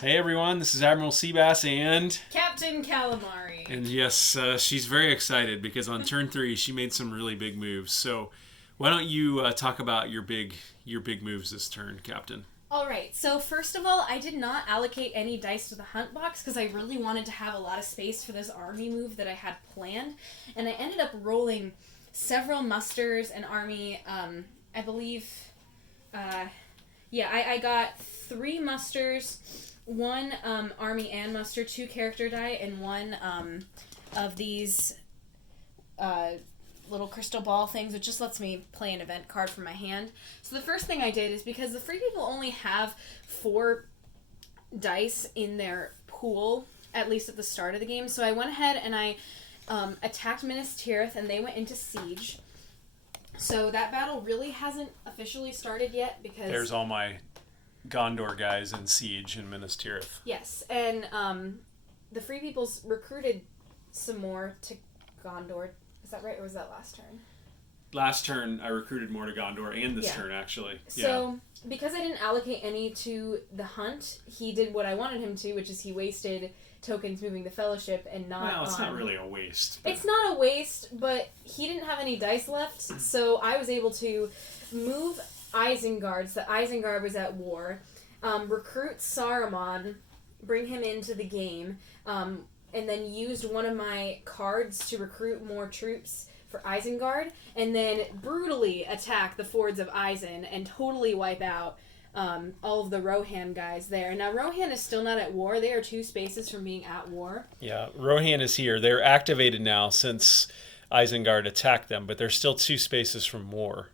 Hey everyone, this is Admiral Seabass Captain Calamari. and yes, she's very excited because on turn 3 she made some really big moves. So why don't you talk about your big moves this turn, Captain? Alright, so first of all, I did not allocate any dice to the hunt box because I really wanted to have a lot of space for this army move that I had planned. And I ended up rolling several musters and army, I believe, I got 3 musters, 1 army and muster, 2 character die, and 1 of these little crystal ball things, which just lets me play an event card from my hand. So the first thing I did is, because the free people only have 4 dice in their pool, at least at the start of the game, so I went ahead and I attacked Minas Tirith, and they went into siege. So that battle really hasn't officially started yet because... There's all my Gondor guys in siege in Minas Tirith. Yes, and the Free Peoples recruited some more to Gondor. Is that right, or was that last turn? Last turn I recruited more to Gondor, and this turn actually. So, because I didn't allocate any to the hunt, he did what I wanted him to, which is he wasted tokens moving the Fellowship and not... Well, it's not really a waste. It's not a waste, but he didn't have any dice left, so I was able to move Isengard. So Isengard was at war. Recruit Saruman, bring him into the game, and then used one of my cards to recruit more troops for Isengard, and then brutally attack the fords of Isen and totally wipe out all of the Rohan guys there. Now, Rohan is still not at war. They are 2 spaces from being at war. Yeah, Rohan is here. They're activated now since Isengard attacked them, but they're still 2 spaces from war.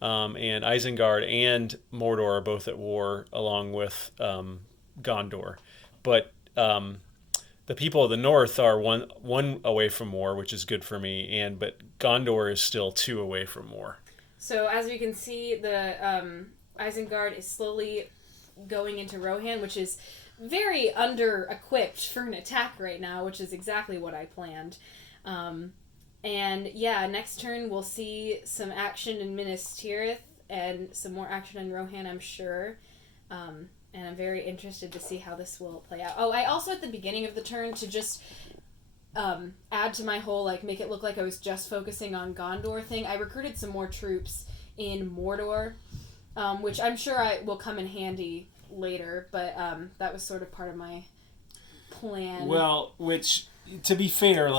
And Isengard and Mordor are both at war, along with Gondor. But the people of the north are one away from war, which is good for me. But Gondor is still 2 away from war. So as we can see, the Isengard is slowly going into Rohan, which is very under-equipped for an attack right now, which is exactly what I planned. And yeah, next turn we'll see some action in Minas Tirith and some more action in Rohan, I'm sure. And I'm very interested to see how this will play out. Oh, I also, at the beginning of the turn, to just add to my whole, make it look like I was just focusing on Gondor thing, I recruited some more troops in Mordor, which I'm sure will come in handy later, but that was sort of part of my plan. Well, which, to be fair,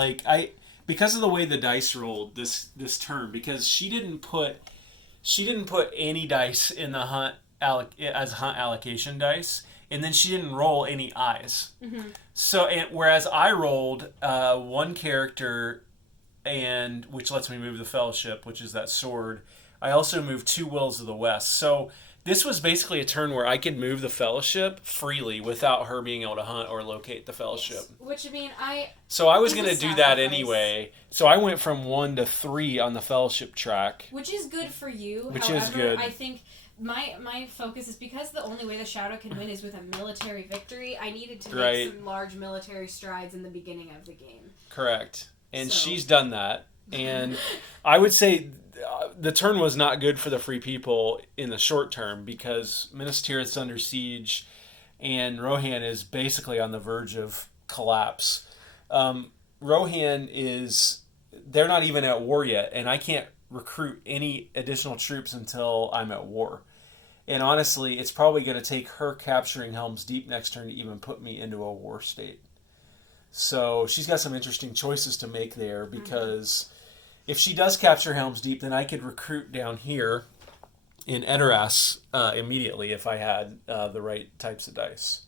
because of the way the dice rolled this turn, because she didn't put any dice in the hunt as hunt allocation dice, and then she didn't roll any eyes. Mm-hmm. So, whereas I rolled 1 character, and which lets me move the Fellowship, which is that sword. I also moved 2 Wills of the West. So this was basically a turn where I could move the Fellowship freely without her being able to hunt or locate the Fellowship. Yes. Which, I mean, So I was going to do that anyway. So I went from 1 to 3 on the Fellowship track. Which is good for you. Which However, is good. I think my focus is, because the only way the Shadow can win is with a military victory, I needed to make some large military strides in the beginning of the game. Correct. And she's done that. And I would say the turn was not good for the Free People in the short term, because Minas Tirith's under siege and Rohan is basically on the verge of collapse. Rohan they're not even at war yet, and I can't recruit any additional troops until I'm at war. And honestly, it's probably going to take her capturing Helm's Deep next turn to even put me into a war state. So she's got some interesting choices to make there, because if she does capture Helm's Deep, then I could recruit down here in Edoras immediately if I had the right types of dice.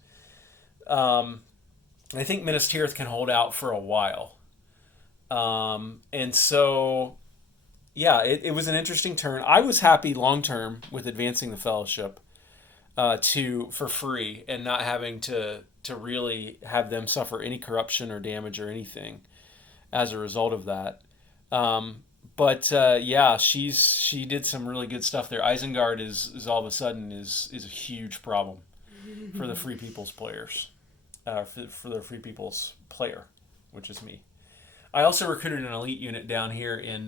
I think Minas Tirith can hold out for a while. And so, yeah, it was an interesting turn. I was happy long term with advancing the Fellowship for free and not having to really have them suffer any corruption or damage or anything as a result of that. But she did some really good stuff there. Isengard is all of a sudden is a huge problem for the Free People's players, for the Free People's player, which is me. I also recruited an elite unit down here in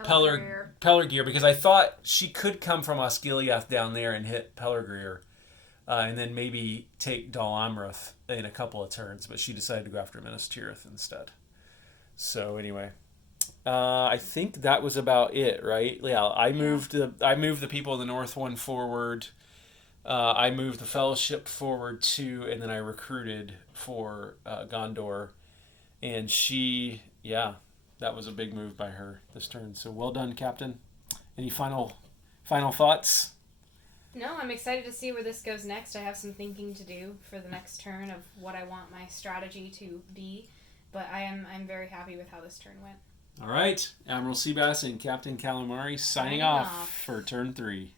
Pelargir, because I thought she could come from Osgiliath down there and hit Pelargir. and then maybe take Dol Amroth in a couple of turns, but she decided to go after Minas Tirith instead. So anyway, I think that was about it, right? Yeah, I moved the people in the north one forward. I moved the Fellowship forward too, and then I recruited for Gondor, and yeah, that was a big move by her this turn. So well done, Captain. Any final thoughts? No, I'm excited to see where this goes next. I have some thinking to do for the next turn of what I want my strategy to be, but I'm very happy with how this turn went. All right, Admiral Seabass and Captain Calamari signing off for turn 3.